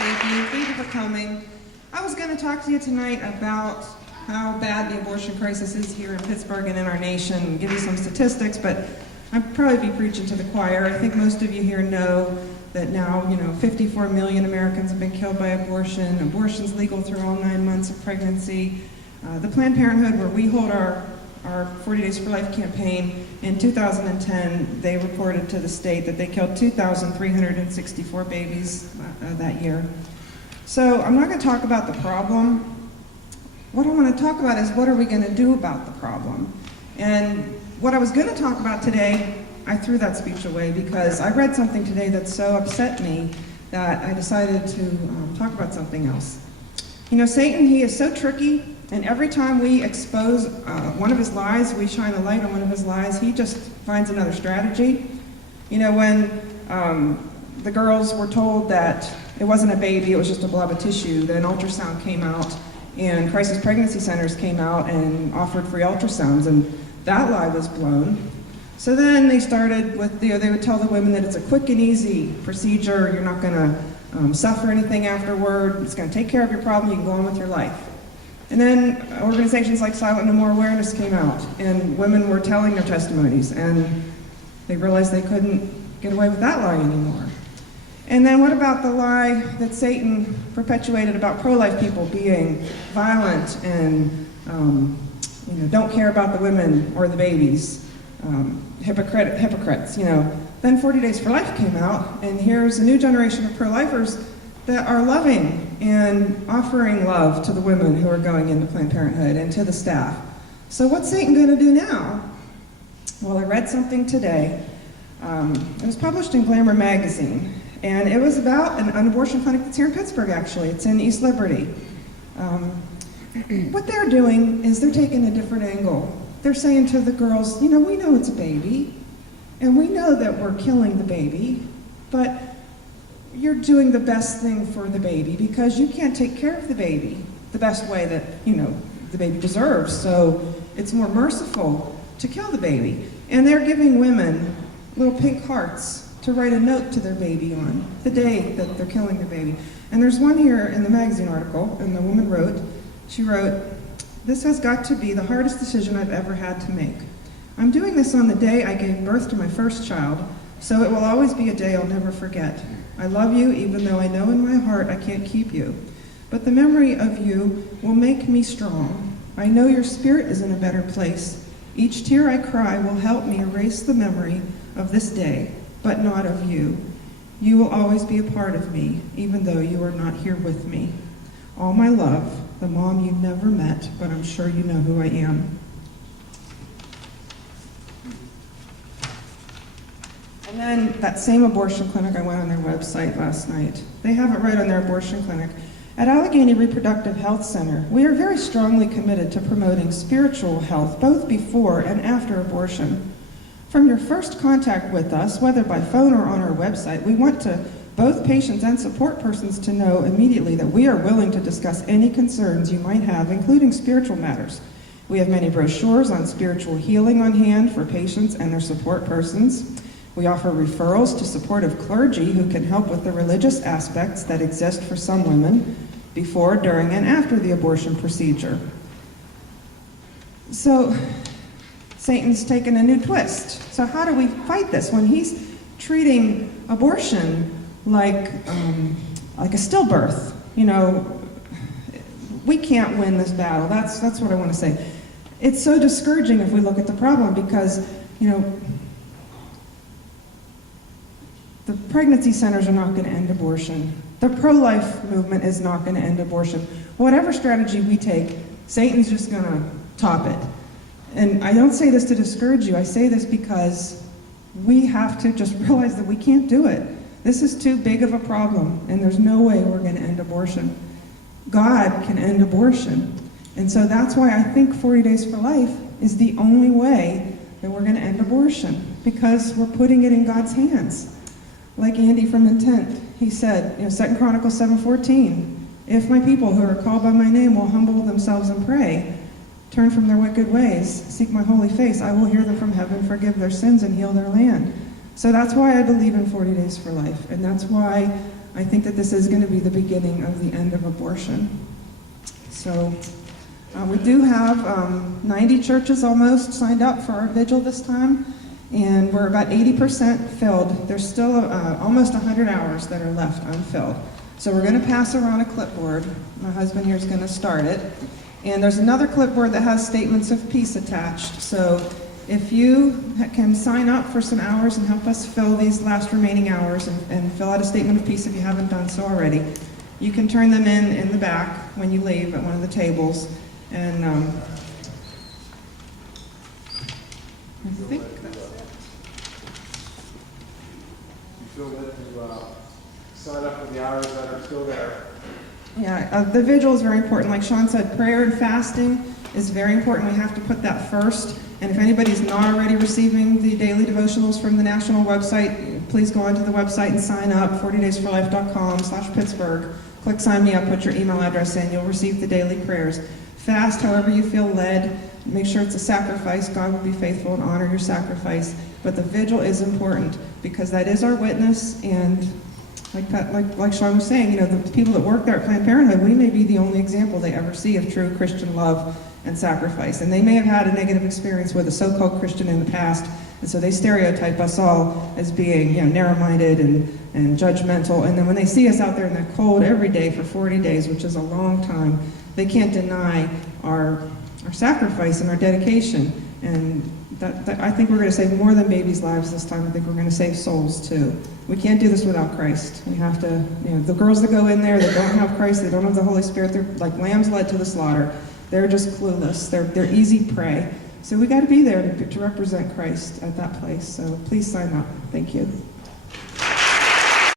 Thank you for coming. I was going to talk to you tonight about how bad the abortion crisis is here in Pittsburgh and in our nation, and give you some statistics, but I'd probably be preaching to the choir. I think most of you here know that now, 54 million Americans have been killed by abortion. Abortion's legal through all 9 months of pregnancy. The Planned Parenthood, where we hold our 40 Days for Life campaign, in 2010, they reported to the state that they killed 2,364 babies that year. So I'm not going to talk about the problem. What I want to talk about is what are we going to do about the problem? And what I was going to talk about today, I threw that speech away because I read something today that so upset me that I decided to talk about something else. Satan, he is so tricky, and every time we expose one of his lies, we shine a light on one of his lies, he just finds another strategy. When the girls were told that it wasn't a baby, it was just a blob of tissue, then ultrasound came out, and crisis pregnancy centers came out and offered free ultrasounds, and that lie was blown. So then they started with, they would tell the women that it's a quick and easy procedure, you're not going to suffer anything afterward, it's going to take care of your problem, you can go on with your life. And then organizations like Silent No More Awareness came out, and women were telling their testimonies, and they realized they couldn't get away with that lie anymore. And then what about the lie that Satan perpetuated about pro-life people being violent and don't care about the women or the babies, hypocrites. Then 40 Days for Life came out, and here's a new generation of pro-lifers that are loving and offering love to the women who are going into Planned Parenthood and to the staff. So what's Satan going to do now? Well, I read something today. It was published in Glamour magazine, and it was about an abortion clinic that's here in Pittsburgh, actually. It's in East Liberty. What they're doing is they're taking a different angle. They're saying to the girls, we know it's a baby, and we know that we're killing the baby, but you're doing the best thing for the baby because you can't take care of the baby the best way that, the baby deserves. So it's more merciful to kill the baby. And they're giving women little pink hearts to write a note to their baby on the day that they're killing their baby. And there's one here in the magazine article, and the woman she wrote, "This has got to be the hardest decision I've ever had to make. I'm doing this on the day I gave birth to my first child, so it will always be a day I'll never forget. I love you, even though I know in my heart I can't keep you. But the memory of you will make me strong. I know your spirit is in a better place. Each tear I cry will help me erase the memory of this day, but not of you. You will always be a part of me, even though you are not here with me. All my love, the mom you never met, but I'm sure you know who I am." And then that same abortion clinic, I went on their website last night. They have it right on their abortion clinic. "At Allegheny Reproductive Health Center, we are very strongly committed to promoting spiritual health both before and after abortion. From your first contact with us, whether by phone or on our website, we want to both patients and support persons to know immediately that we are willing to discuss any concerns you might have, including spiritual matters. We have many brochures on spiritual healing on hand for patients and their support persons. We offer referrals to supportive clergy who can help with the religious aspects that exist for some women before, during, and after the abortion procedure." So Satan's taken a new twist. So how do we fight this when he's treating abortion like a stillbirth? We can't win this battle. That's what I want to say. It's so discouraging if we look at the problem because, the pregnancy centers are not going to end abortion. The pro-life movement is not going to end abortion. Whatever strategy we take, Satan's just going to top it. And I don't say this to discourage you. I say this because we have to just realize that we can't do it. This is too big of a problem, and there's no way we're going to end abortion. God can end abortion. And so that's why I think 40 Days for Life is the only way that we're going to end abortion, because we're putting it in God's hands. Like Andy from Intent, he said, 2 Chronicles 7:14, "If my people who are called by my name will humble themselves and pray, turn from their wicked ways, seek my holy face, I will hear them from heaven, forgive their sins, and heal their land." So that's why I believe in 40 Days for Life, and that's why I think that this is going to be the beginning of the end of abortion. So we do have 90 churches almost signed up for our vigil this time, and we're about 80% filled. There's still almost 100 hours that are left unfilled. So we're going to pass around a clipboard. My husband here is going to start it. And there's another clipboard that has statements of peace attached. So if you can sign up for some hours and help us fill these last remaining hours and fill out a statement of peace if you haven't done so already, you can turn them in the back when you leave at one of the tables. And I think that's it. You feel that you sign up for the hours that are still there? Yeah, the vigil is very important. Like Sean said, prayer and fasting is very important. We have to put that first. And if anybody's not already receiving the daily devotionals from the national website, please go onto the website and sign up, 40daysforlife.com/Pittsburgh. Click sign me up, put your email address in, you'll receive the daily prayers. Fast however you feel led. Make sure it's a sacrifice. God will be faithful and honor your sacrifice. But the vigil is important because that is our witness, and like Sean was saying, the people that work there at Planned Parenthood, we may be the only example they ever see of true Christian love and sacrifice. And they may have had a negative experience with a so-called Christian in the past, and so they stereotype us all as being narrow-minded and judgmental. And then when they see us out there in the cold every day for 40 days, which is a long time, they can't deny our sacrifice and our dedication. And that I think we're going to save more than babies' lives this time. I think we're going to save souls too. We can't do this without Christ. We have to, the girls that go in there that don't have Christ, they don't have the Holy Spirit, they're like lambs led to the slaughter. They're just clueless. They're easy prey. So we got to be there to represent Christ at that place. So please sign up. Thank you.